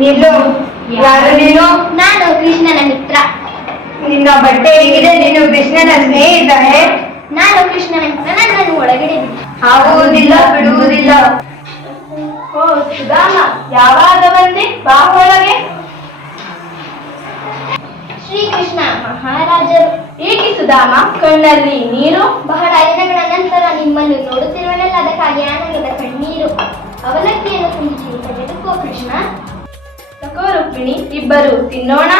ನಿಲ್ಲು ಯಾರು ನೀನು? ನಾನು ಕೃಷ್ಣನ ಮಿತ್ರ. ನಿನ್ನ ಬಟ್ಟೆ ಹೇಗಿದೆ ನೀನು ಕೃಷ್ಣನ ಸ್ನೇಹಿತನೇ? ನಾನು ಕೃಷ್ಣನ ಮಿತ್ರ ನನ್ನನ್ನು ಒಳಗಡೆ ಬಿಟ್ಟು ಆಗುವುದಿಲ್ಲ ಬಿಡುವುದಿಲ್ಲ. ಓ ಸುಧಾಮ ಯಾವಾಗ ಬಂದೆ? ಬಾ ಒಳಗೆ ಶ್ರೀಕೃಷ್ಣ ಮಹಾರಾಜರು. ಏಕೆ ಸುಧಾಮ? ಕಣ್ಣಲ್ಲಿ ನೀರು? ಬಹಳ ದಿನಗಳ ನಂತರ ನಿಮ್ಮನ್ನು ನೋಡುತ್ತಿರುವನಲ್ಲ ಅದಕ್ಕಾಗಿ ಆನಂದದ ಕಣ್ಣೀರು. ಅವಲಕ್ಕಿಯನ್ನು ಕುಂದಿಸಿ ತೆಗೆದುಕೋ ಕೃಷ್ಣ. ರುಕ್ಮಿಣಿ ಇಬ್ಬರು ತಿನ್ನೋಣ.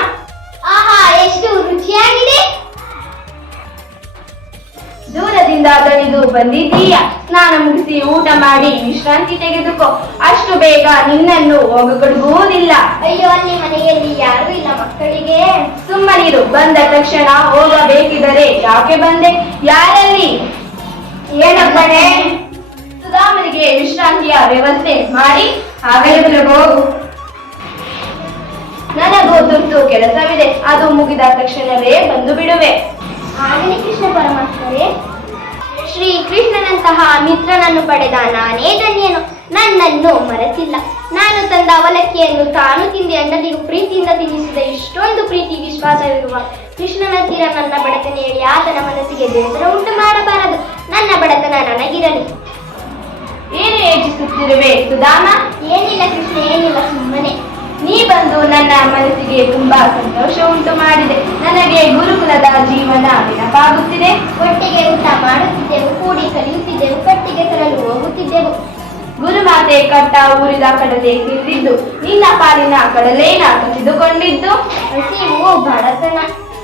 ಆಹಾ ಎಷ್ಟು ರುಚಿಯಾಗಿದೆ. ದೂರದಿಂದ ದಣಿದು ಬಂದಿದ್ದೀಯ. ಸ್ನಾನ ಮುಗಿಸಿ ಊಟ ಮಾಡಿ ವಿಶ್ರಾಂತಿ ತೆಗೆದುಕೋ. ಅಷ್ಟು ಬೇಗ ನಿನ್ನನ್ನು ಹೋಗಗೊಡುವುದಿಲ್ಲ ಅಯ್ಯೋ ಅಲ್ಲಿ ಮನೆಯಲ್ಲಿ ಯಾರು ಇಲ್ಲ ಮಕ್ಕಳಿಗೆ. ಸುಮ್ಮನಿರು. ಬಂದ ತಕ್ಷಣ ಹೋಗಬೇಕಿದರೆ ಯಾಕೆ ಬಂದೆ? ಯಾರಲ್ಲಿ? ಏನಪ್ಪಣೆ? ಸುಧಾಮನಿಗೆ ವಿಶ್ರಾಂತಿಯ ವ್ಯವಸ್ಥೆ ಮಾಡಿ. ಆಗಲೇ ಹೋಗು. ಕೆಲಸವಿದೆ. ಅದು ಮುಗಿದ ತಕ್ಷಣವೇ ಬಂದು ಬಿಡುವೆ. ಆಗಲಿ ಕೃಷ್ಣ ಪರಮಾತ್ಮರೇ ಶ್ರೀ ಕೃಷ್ಣನಂತಹ ಮಿತ್ರನನ್ನು ಪಡೆದ ನಾನೇ ಧನ್ಯನು. ನನ್ನನ್ನು ಮರೆತಿಲ್ಲ. ನಾನು ತಂದ ಅವಲಕ್ಕಿಯನ್ನು ತಾನು ತಿಂದೆ ಅಣ್ಣನಿಗೂ ಪ್ರೀತಿಯಿಂದ ತಿನ್ನಿಸಿದ ಇಷ್ಟೊಂದು ಪ್ರೀತಿ ವಿಶ್ವಾಸವಿರುವ ಕೃಷ್ಣನ ತೀರ ನನ್ನ ಬಡತನ ಹೇಳಿ ಆತನ ಮನಸ್ಸಿಗೆ ಬೇಸರ ಉಂಟು ಮಾಡಬಾರದು. ನನ್ನ ಬಡತನ ನನಗಿರಲಿ. ಏನು ಯೋಚಿಸುತ್ತಿರುವೆ ಸುಧಾಮ? ಬಂದು ನನ್ನ ಮನಸ್ಸಿಗೆ ತುಂಬಾ ಸಂತೋಷ ಉಂಟು ಮಾಡಿದೆ. ನನಗೆ ಗುರುಕುಲದ ಜೀವನ ನೆನಪಾಗುತ್ತಿದೆ. ಒಟ್ಟಿಗೆ ಊಟ ಮಾಡುತ್ತಿದ್ದೆವು ಕೂಡಿ ಕಲಿಯುತ್ತಿದ್ದೆವು ಕಟ್ಟಿಗೆ ತರಲು ಹೋಗುತ್ತಿದ್ದೆವು. ಗುರುಮಾತೆ ಕಟ್ಟ ಊರಿದ ಕಡಲೆ ತಿಂದಿದ್ದು ನಿನ್ನ ಪಾಲಿನ ಕಡಲೇನ ಕಸಿದುಕೊಂಡಿದ್ದು ಹಸಿವು ಬಡತನ.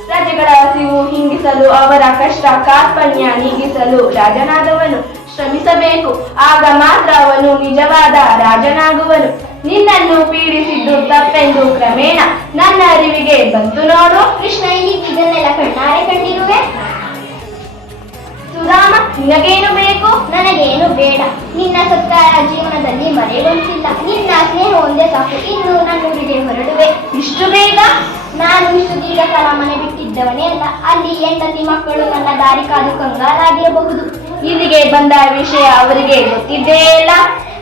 ಪ್ರಜೆಗಳ ಹಸಿವು ಹಿಂಗಿಸಲು ಅವರ ಕಷ್ಟ ಕಾರ್ಪಣ್ಯ ನೀಗಿಸಲು ರಾಜನಾದವನು. ಶ್ರಮಿಸಬೇಕು. ಆಗ ಮಾತ್ರ ಅವನು ನಿಜವಾದ ರಾಜನಾಗುವನು. ನಿನ್ನನ್ನು ಪೀಡಿಸಿದ್ದು ತಪ್ಪೆಂದು ಕ್ರಮೇಣ ನನ್ನ ಅರಿವಿಗೆ ಬಂತು ನೋಡು. ಕೃಷ್ಣ ಇಲ್ಲಿ ಇದನ್ನೆಲ್ಲ ಕಣ್ಣಾರೆ ಕಂಡಿರುವೆ ಸುರಾಮ ನಿನಗೇನು ಬೇಕು? ನನಗೇನು ಬೇಡ. ನಿನ್ನ ಸತ್ತ ಜೀವನದಲ್ಲಿ ಮರೆಯುವಂತಿಲ್ಲ ನಿನ್ನ ಸ್ನೇಹ ಒಂದೇ ಸಾಕು. ಇನ್ನು ನನ್ನೂರಿಗೆ ಹೊರಡುವೆ. ಇಷ್ಟು ಬೇಗ? ನಾನು ಇಷ್ಟು ದೀರ್ಘಕಾಲ ಮನೆ ಬಿಟ್ಟಿದ್ದವನೇ ಅಲ್ಲ. ಅಲ್ಲಿ ಎಂಟತಿ ಮಕ್ಕಳು ನನ್ನ ದಾರಿ ಕಾದು ಕಂಗಾಲಾಗಿರಬಹುದು. ಇಲ್ಲಿಗೆ ಬಂದ ವಿಷಯ ಅವರಿಗೆ ಗೊತ್ತಿದ್ದೇ ಇಲ್ಲ.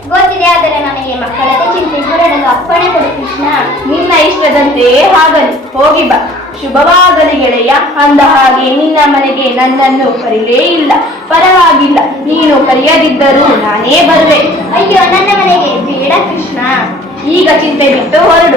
ಗೊತ್ತಿದೆ, ಆದರೆ ನನಗೆ ಮಕ್ಕಳದೇ ಚಿಂತೆ. ಹೊರಡಲು ಅಪ್ಪಣೆ ಕೊಡು, ಕೃಷ್ಣ. ನಿನ್ನ ಇಷ್ಟದಂತೆಯೇ ಹಾಗಲಿ. ಹೋಗಿ ಬಾ. ಶುಭವಾಗಲಿ, ಗೆಳೆಯ. ಅಂದ ಹಾಗೆ ನಿನ್ನ ಮನೆಗೆ ನನ್ನನ್ನು ಕರೀಲೇ ಇಲ್ಲ. ಪರವಾಗಿಲ್ಲ. ನೀನು ಕರೆಯದಿದ್ದರೂ ನಾನೇ ಬರುವೆ. ಅಯ್ಯೋ, ನನ್ನ ಮನೆಗೆ ಬೇಡ, ಕೃಷ್ಣ. ಈಗ ಚಿಂತೆ ಬಿಟ್ಟು ಹೊರಡು.